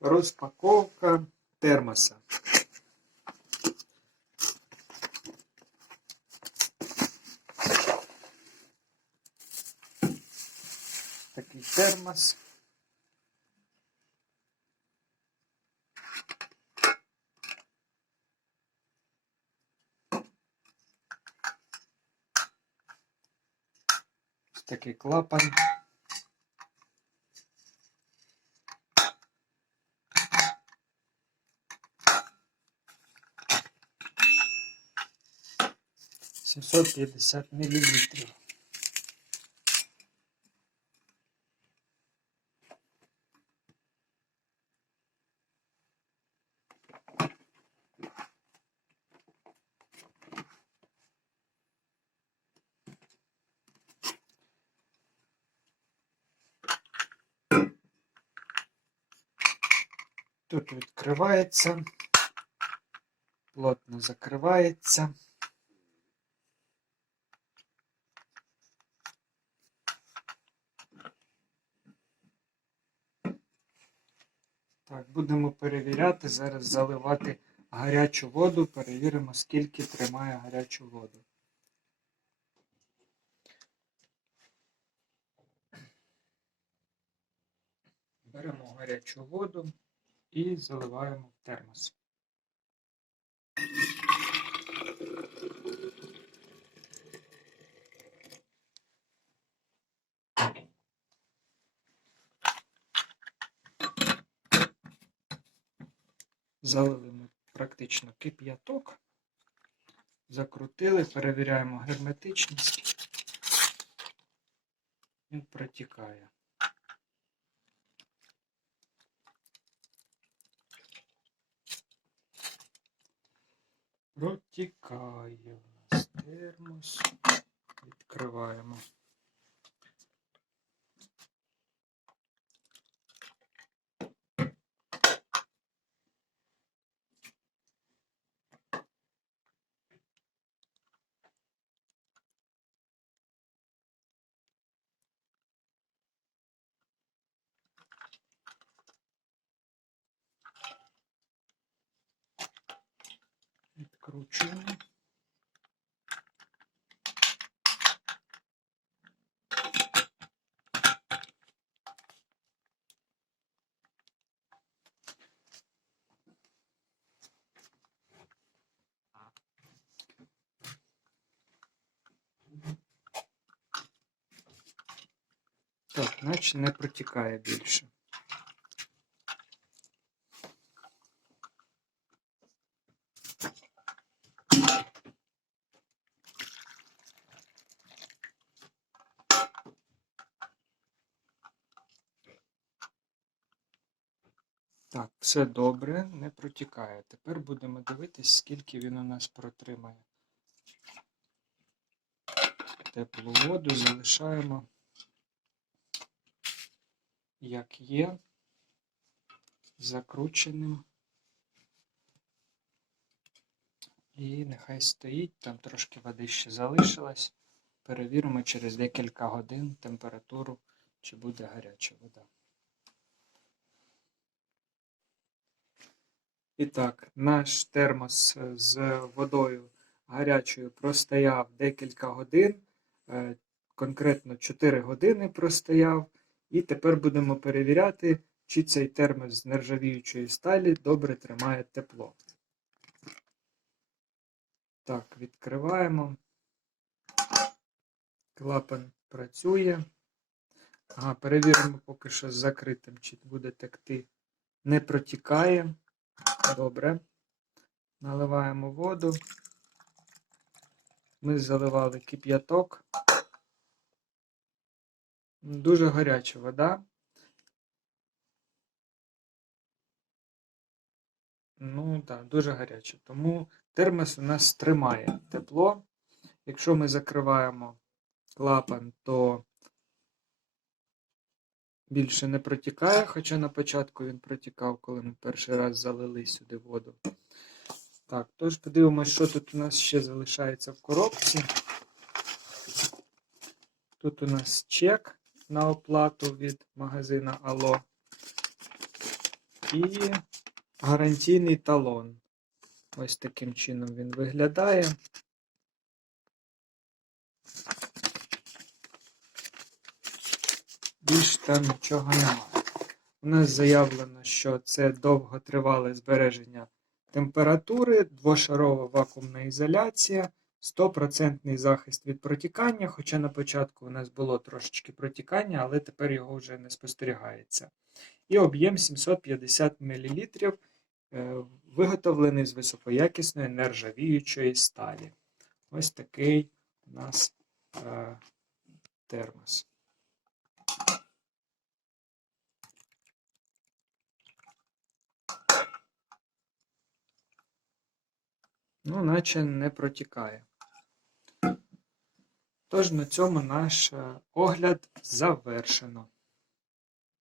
розпаковка термоса. Такий термос. Такий клапан. Сімсот п'ятдесят мілілітрів. Тут відкривається, плотно закривається. Так, будемо перевіряти, зараз заливати гарячу воду, перевіримо, скільки тримає гарячу воду. Беремо гарячу воду і заливаємо в термос. Залили ми практично кип'яток, закрутили, перевіряємо герметичність. Він протікає. Протікає у нас термос. Відкриваємо. Відкручуємо. Так, наче не протікає більше. Так, все добре, не протікає. Тепер будемо дивитись, скільки він у нас протримає. Теплу воду залишаємо, як є, закрученим. І нехай стоїть, там трошки води ще залишилось. Перевіримо через декілька годин температуру, чи буде гаряча вода. І так, наш термос е, з водою гарячою простояв декілька годин, е, конкретно 4 години простояв. І тепер будемо перевіряти, чи цей термос з нержавіючої сталі добре тримає тепло. Так, відкриваємо. Клапан працює. Ага, перевіримо поки що з закритим, чи буде текти. Не протікає. Добре. Наливаємо воду. Ми заливали кип'яток. Дуже гаряча вода. Ну так, дуже гаряча. Тому термос у нас тримає тепло. Якщо ми закриваємо клапан, то більше не протікає, хоча на початку він протікав, коли ми перший раз залили сюди воду. Так, тож подивимось, що тут у нас ще залишається в коробці. Тут у нас чек на оплату від магазина Ало. і гарантійний талон. Ось таким чином він виглядає. Там нічого немає. У нас заявлено, що це довготривале збереження температури, двошарова вакуумна ізоляція, 100% захист від протікання, хоча на початку у нас було трошечки протікання, але тепер його вже не спостерігається. І об'єм 750 мл, е, виготовлений з високоякісної нержавіючої сталі. Ось такий у нас е, термос. Ну, наче не протікає. Тож на цьому наш е, огляд завершено.